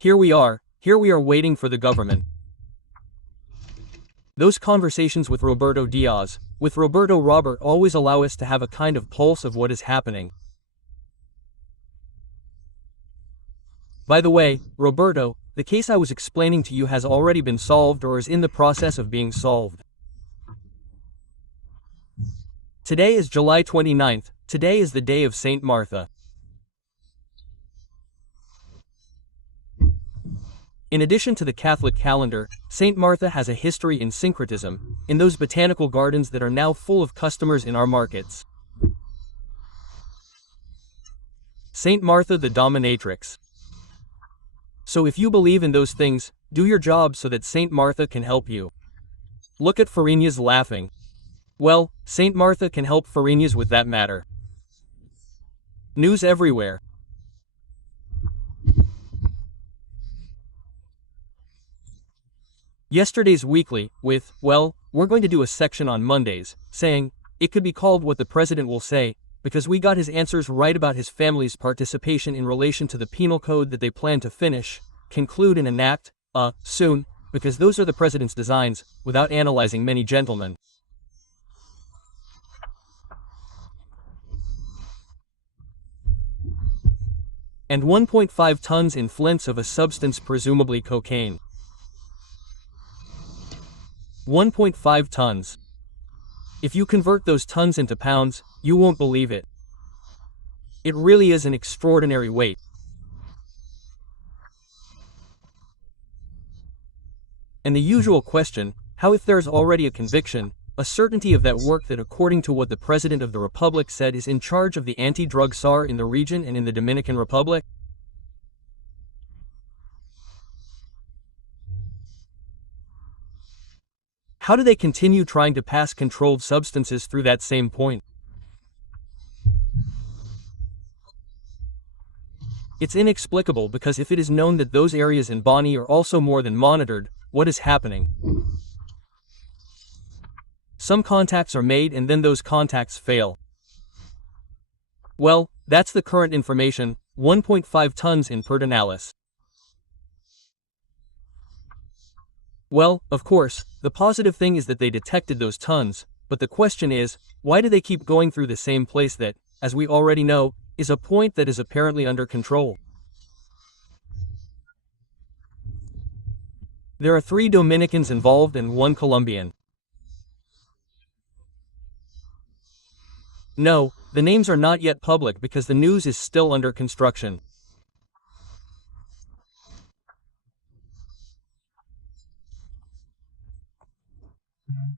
Here we are waiting for the government. Those conversations with Roberto Diaz, with Roberto Robert always allow us to have a kind of pulse of what is happening. By the way, Roberto, the case I was explaining to you has already been solved or is in the process of being solved. Today is July 29th, today is the day of Saint Martha. In addition to the Catholic calendar, Saint Martha has a history in syncretism, in those botanical gardens that are now full of customers in our markets. Saint Martha the Dominatrix. So if you believe in those things, do your job so that Saint Martha can help you. Look at Farinas laughing. Well, Saint Martha can help Farinas with that matter. News everywhere. Yesterday's weekly, with, well, we're going to do a section on Mondays, saying, it could be called What the President Will Say, because we got his answers right about his family's participation in relation to the penal code that they plan to finish, conclude and enact, soon, because those are the President's designs, without analyzing many gentlemen. And 1.5 tons in flints of a substance presumably cocaine. 1.5 tons. If you convert those tons into pounds, you won't believe it. It really is an extraordinary weight. And the usual question, how if there's already a conviction, a certainty of that work that according to what the President of the Republic said is in charge of the anti-drug czar in the region and in the Dominican Republic? How do they continue trying to pass controlled substances through that same point? It's inexplicable because if it is known that those areas in Bonny are also more than monitored, what is happening? Some contacts are made and then those contacts fail. Well, that's the current information, 1.5 tons in Pedernales. Well, of course, the positive thing is that they detected those tons, but the question is, why do they keep going through the same place that, as we already know, is a point that is apparently under control? There are 3 Dominicans involved and 1 Colombian. No, the names are not yet public because the news is still under construction.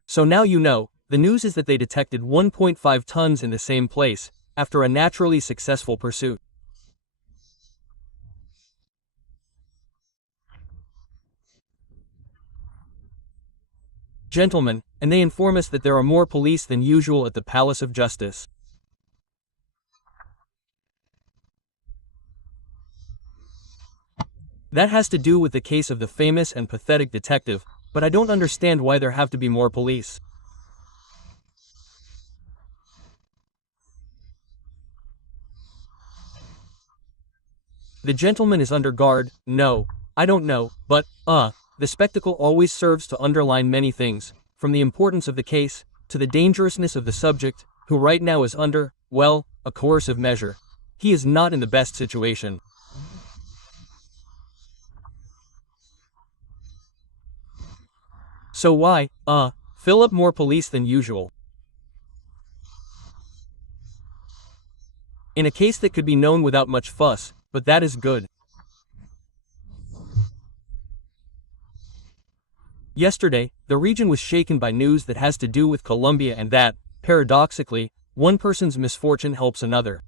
So now you know, the news is that they detected 1.5 tons in the same place, after a naturally successful pursuit. Gentlemen, and they inform us that there are more police than usual at the Palace of Justice. That has to do with the case of the famous and pathetic detective, but I don't understand why there have to be more police. The gentleman is under guard, no, I don't know, but, the spectacle always serves to underline many things, from the importance of the case, to the dangerousness of the subject, who right now is under, well, a coercive measure. He is not in the best situation. So why, fill up more police than usual? In a case that could be known without much fuss, but that is good. Yesterday, the region was shaken by news that has to do with Colombia and that, paradoxically, one person's misfortune helps another.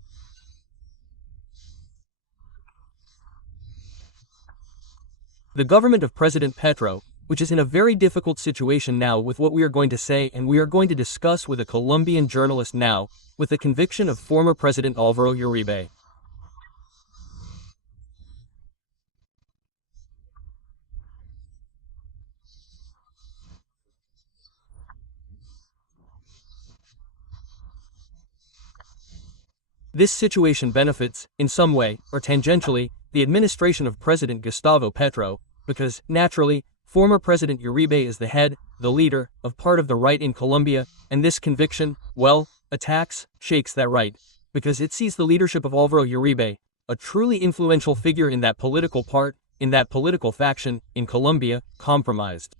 The government of President Petro, which is in a very difficult situation now with what we are going to say and we are going to discuss with a Colombian journalist now, with the conviction of former President Álvaro Uribe. This situation benefits, in some way, or tangentially, the administration of President Gustavo Petro, because, naturally, former President Uribe is the head, the leader, of part of the right in Colombia, and this conviction, well, attacks, shakes that right, because it sees the leadership of Álvaro Uribe, a truly influential figure in that political part, in that political faction, in Colombia, compromised.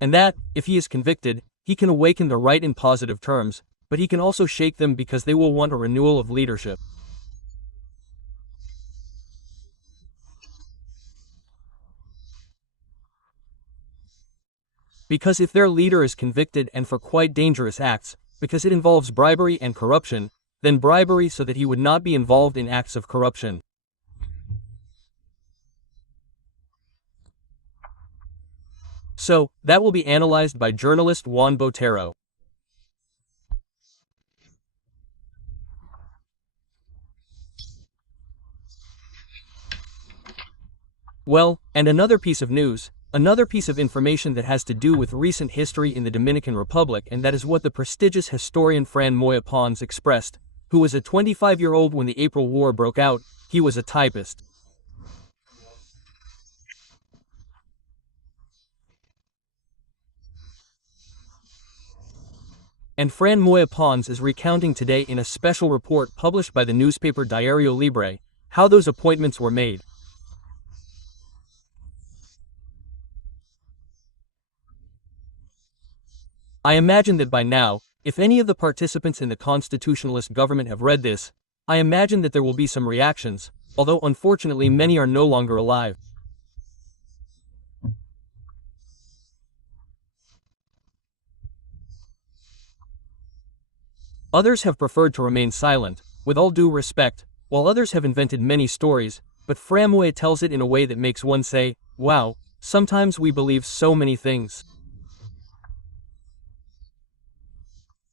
And that, if he is convicted, he can awaken the right in positive terms, but he can also shake them because they will want a renewal of leadership. Because if their leader is convicted and for quite dangerous acts, because it involves bribery and corruption, then bribery so that he would not be involved in acts of corruption. So, that will be analyzed by journalist Juan Botero. Well, and another piece of news, another piece of information that has to do with recent history in the Dominican Republic, and that is what the prestigious historian Fran Moya Pons expressed, who was a 25-year-old when the April War broke out. He was a typist. And Fran Moya Pons is recounting today in a special report published by the newspaper Diario Libre, how those appointments were made. I imagine that by now, if any of the participants in the constitutionalist government have read this, I imagine that there will be some reactions, although unfortunately many are no longer alive. Others have preferred to remain silent, with all due respect, while others have invented many stories, but Fran Moya tells it in a way that makes one say, wow, sometimes we believe so many things.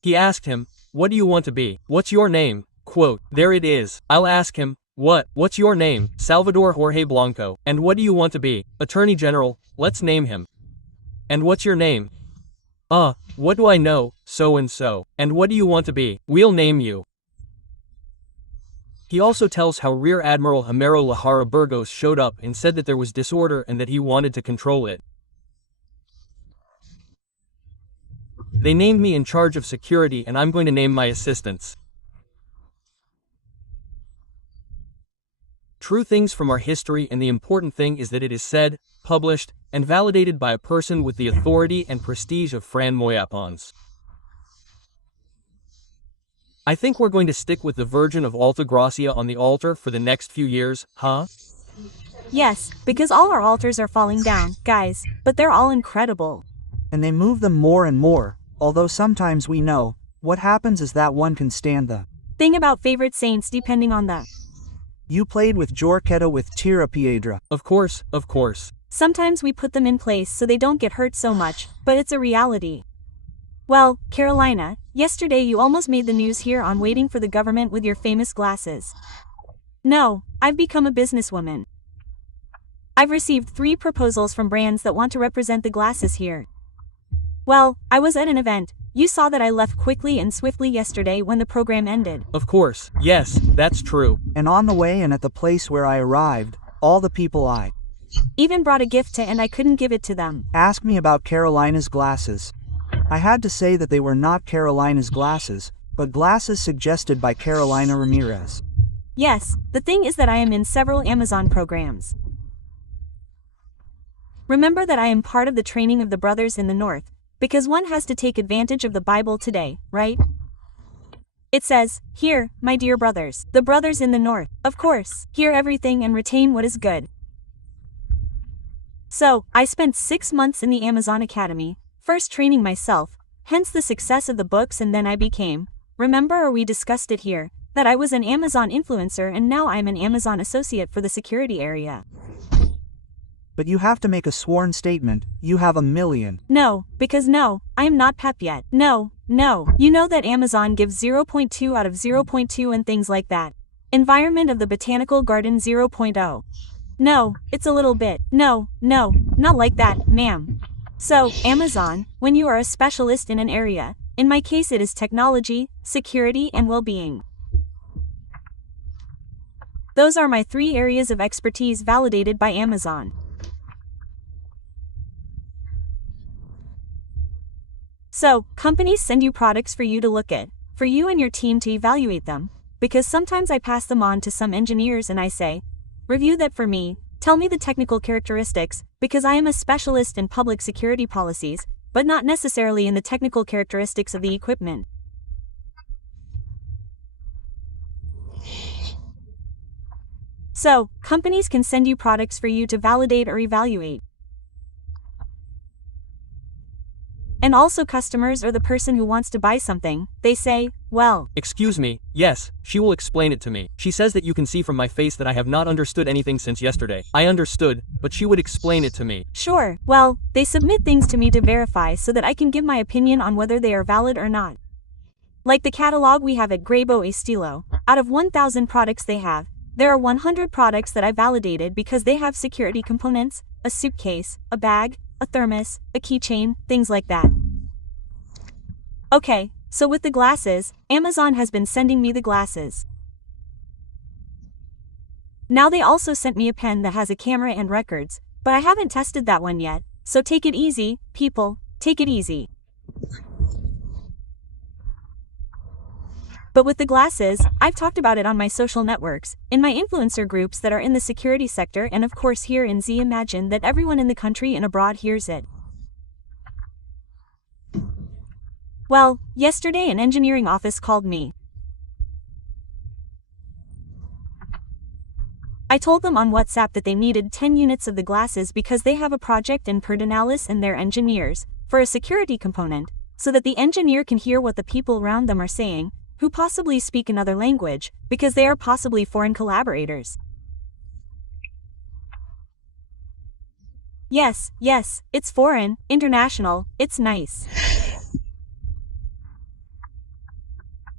He asked him, what do you want to be? What's your name? Quote, there it is. I'll ask him, what's your name? Salvador Jorge Blanco. And what do you want to be? Attorney General, let's name him. And what's your name? What do I know? So and so. And what do you want to be? We'll name you. He also tells how Rear Admiral Homero Lajara Burgos showed up and said that there was disorder and that he wanted to control it. They named me in charge of security and I'm going to name my assistants. True things from our history, and the important thing is that it is said, published, and validated by a person with the authority and prestige of Fran Moya Pons. I think we're going to stick with the Virgin of Altagracia on the altar for the next few years, huh? Yes, because all our altars are falling down, guys, but they're all incredible. And they move them more and more, although sometimes we know, what happens is that one can stand the thing about favorite saints depending on the. You played with Jorqueta with Tira Piedra. Of course, of course. Sometimes we put them in place so they don't get hurt so much, but it's a reality. Well, Carolina, yesterday you almost made the news here on waiting for the government with your famous glasses. No, I've become a businesswoman. I've received 3 proposals from brands that want to represent the glasses here. Well, I was at an event. You saw that I left quickly and swiftly yesterday when the program ended. Of course, yes, that's true. And on the way and at the place where I arrived, all the people I even brought a gift to, and I couldn't give it to them. Asked me about Carolina's glasses. I had to say that they were not Carolina's glasses, but glasses suggested by Carolina Ramirez. Yes, the thing is that I am in several Amazon programs. Remember that I am part of the training of the brothers in the north, because one has to take advantage of the Bible today, right? It says, hear, my dear brothers, the brothers in the north, of course, hear everything and retain what is good. So, I spent 6 months in the Amazon Academy, first training myself, hence the success of the books, and then I became, remember, or we discussed it here, that I was an Amazon influencer, and now I'm an Amazon associate for the security area. But you have to make a sworn statement. You have 1 million. No, because no, I am not PEP yet. No. You know that Amazon gives 0.2 out of 0.2 and things like that. Environment of the Botanical Garden 0.0. No, it's a little bit. No, not like that, ma'am. So, Amazon, when you are a specialist in an area, in my case it is technology, security and well-being. Those are my 3 areas of expertise validated by Amazon. So, companies send you products for you to look at, for you and your team to evaluate them, because sometimes I pass them on to some engineers and I say, review that for me, tell me the technical characteristics, because I am a specialist in public security policies, but not necessarily in the technical characteristics of the equipment. So, companies can send you products for you to validate or evaluate. And also customers or the person who wants to buy something, they say, well, Excuse me, yes, she will explain it to me. She says that you can see from my face that I have not understood anything since yesterday. I understood, but she would explain it to me. sure, well, they submit things to me to verify so that I can give my opinion on whether they are valid or not. Like the catalog we have at Grabo Estilo, out of 1,000 products they have, there are 100 products that I validated because they have security components, a suitcase, a bag, a thermos, a keychain, things like that. Okay, so with the glasses, Amazon has been sending me the glasses. Now they also sent me a pen that has a camera and records, but I haven't tested that one yet, so take it easy, people, take it easy. But with the glasses, I've talked about it on my social networks, in my influencer groups that are in the security sector and of course here in Z Imagine that everyone in the country and abroad hears it. Well, yesterday an engineering office called me. I told them on WhatsApp that they needed 10 units of the glasses because they have a project in Perdonalis and their engineers, for a security component, so that the engineer can hear what the people around them are saying, who possibly speak another language, because they are possibly foreign collaborators. Yes, it's foreign, international, it's nice.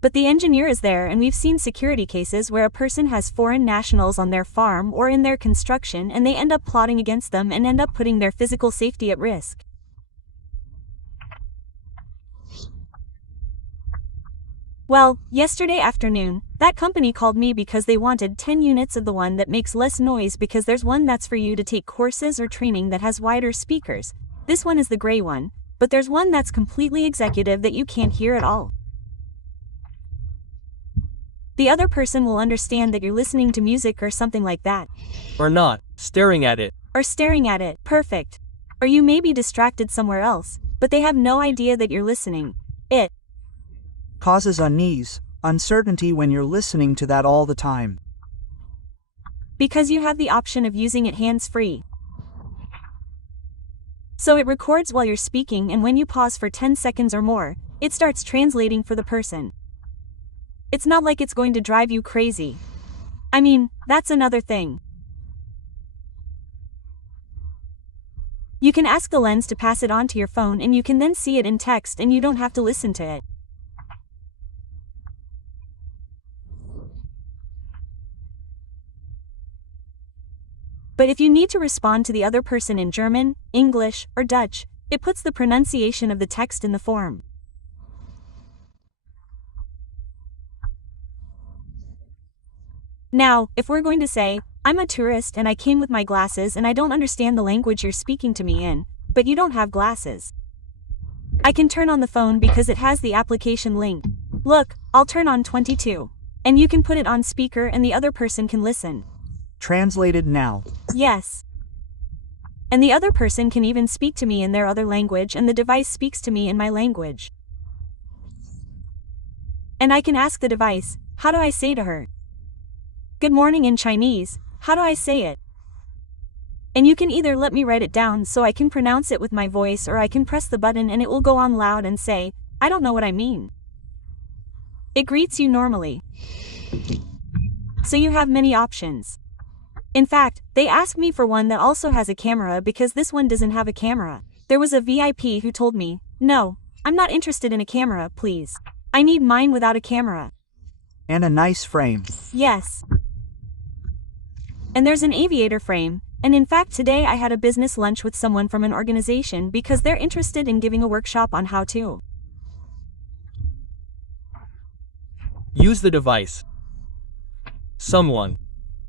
But the engineer is there and we've seen security cases where a person has foreign nationals on their farm or in their construction and they end up plotting against them and end up putting their physical safety at risk. Well, yesterday afternoon, that company called me because they wanted 10 units of the one that makes less noise because there's one that's for you to take courses or training that has wider speakers. This one is the gray one, but there's one that's completely executive that you can't hear at all. The other person will understand that you're listening to music or something like that. Or not, staring at it. Or staring at it, perfect. Or you may be distracted somewhere else, but they have no idea that you're listening. It Causes unease, uncertainty when you're listening to that all the time. Because you have the option of using it hands-free. So it records while you're speaking and when you pause for 10 seconds or more, it starts translating for the person. It's not like it's going to drive you crazy. I mean, that's another thing. You can ask the Lens to pass it on to your phone and you can then see it in text and you don't have to listen to it. But if you need to respond to the other person in German, English, or Dutch, it puts the pronunciation of the text in the form. Now, if we're going to say, I'm a tourist and I came with my glasses and I don't understand the language you're speaking to me in, but you don't have glasses. I can turn on the phone because it has the application link. Look, I'll turn on 22. And you can put it on speaker and the other person can listen. Translated now. Yes. And the other person can even speak to me in their other language and the device speaks to me in my language. And I can ask the device, how do I say to her? Good morning in Chinese, how do I say it? And you can either let me write it down so I can pronounce it with my voice or I can press the button and it will go on loud and say, I don't know what I mean. It greets you normally. So you have many options. In fact, they asked me for one that also has a camera because this one doesn't have a camera. There was a VIP who told me, no, I'm not interested in a camera, please. I need mine without a camera. And a nice frame. Yes. And there's an aviator frame. And in fact today I had a business lunch with someone from an organization because they're interested in giving a workshop on how to Use the device. Someone.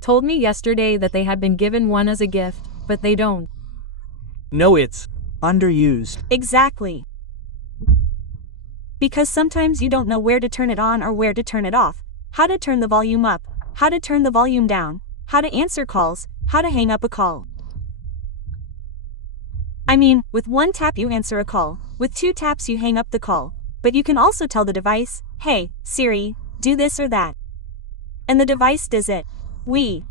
Told me yesterday that they had been given one as a gift, but they don't. No, it's Underused. Exactly. Because sometimes you don't know where to turn it on or where to turn it off, how to turn the volume up, how to turn the volume down, how to answer calls, how to hang up a call. I mean, with one tap you answer a call, with two taps you hang up the call, but you can also tell the device, hey, Siri, do this or that. And the device does it. We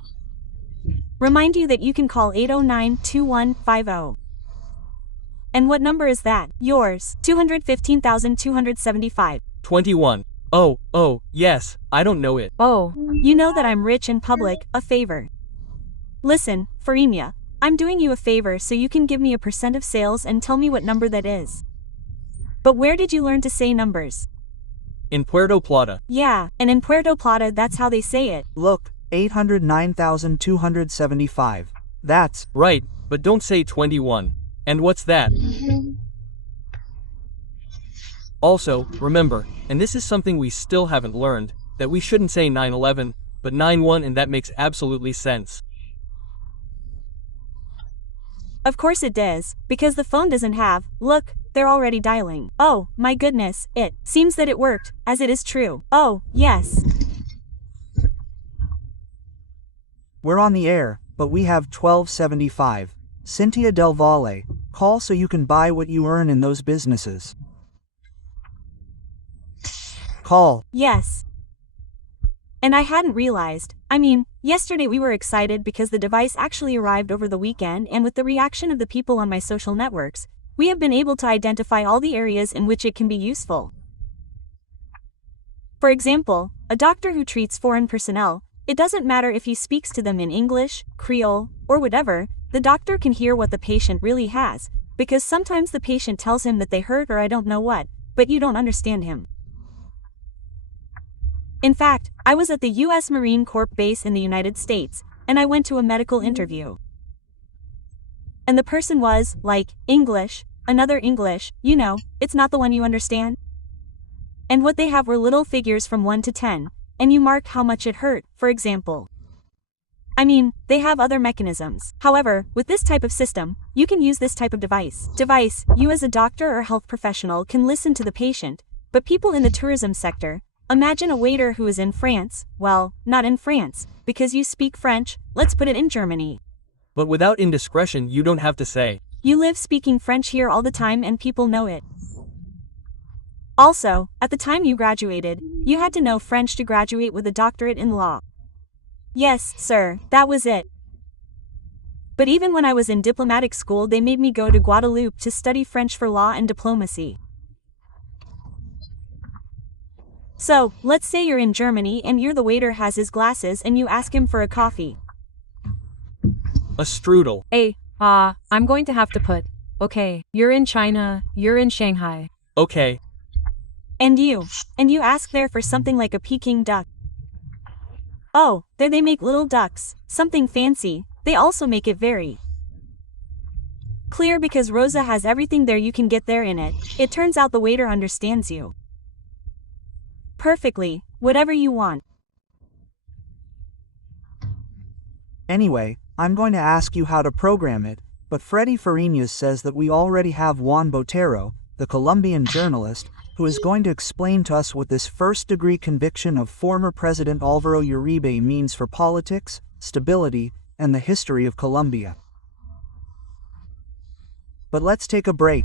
remind you that you can call 809-2150. And what number is that? Yours. 215,275. 21. Oh, yes, I don't know it. Oh, You know that I'm rich in public, a favor. Listen, Farina, I'm doing you a favor so you can give me a % of sales and tell me what number that is. But where did you learn to say numbers? In Puerto Plata. Yeah, and in Puerto Plata that's how they say it. Look, 809,275. That's Right, but don't say 21. And what's that? Also, remember, and this is something we still haven't learned, that we shouldn't say 911, but 91, and that makes absolutely sense. Of course it does, because the phone doesn't have, look, they're already dialing. Oh, my goodness, it seems that it worked, as it is true. Oh, yes. We're on the air, but we have 1275. Cynthia Del Valle, call so you can buy what you earn in those businesses. Call. Yes. And I hadn't realized, yesterday we were excited because the device actually arrived over the weekend, and with the reaction of the people on my social networks, we have been able to identify all the areas in which it can be useful. For example, a doctor who treats foreign personnel, it doesn't matter if he speaks to them in English, Creole, or whatever, the doctor can hear what the patient really has, because sometimes the patient tells him that they hurt or I don't know what, but you don't understand him. In fact, I was at the U.S. Marine Corps base in the United States, and I went to a medical interview. And the person was, like, English, another English, it's not the one you understand. And what they have were little figures from 1 to 10, and you mark how much it hurt, for example. They have other mechanisms. However, with this type of system, you can use this type of device. You as a doctor or health professional can listen to the patient, but people in the tourism sector, imagine a waiter who is in France, well, not in France, because you speak French, let's put it in Germany. But without indiscretion, you don't have to say. You live speaking French here all the time and people know it. Also, at the time you graduated, you had to know French to graduate with a doctorate in law. Yes, sir, that was it. But even when I was in diplomatic school, they made me go to Guadeloupe to study French for law and diplomacy. So, let's say you're in Germany and the waiter has his glasses and you ask him for a coffee. A strudel. I'm going to have to put, okay, you're in China, you're in Shanghai. Okay. And you ask there for something like a Peking duck. Oh, there they make little ducks, something fancy, they also make it very clear because Rosa has everything there you can get there in it. It turns out the waiter understands you perfectly, whatever you want. Anyway, I'm going to ask you how to program it, but Freddy Fariñas says that we already have Juan Botero, the Colombian journalist, who is going to explain to us what this first-degree conviction of former President Álvaro Uribe means for politics, stability, and the history of Colombia. But let's take a break.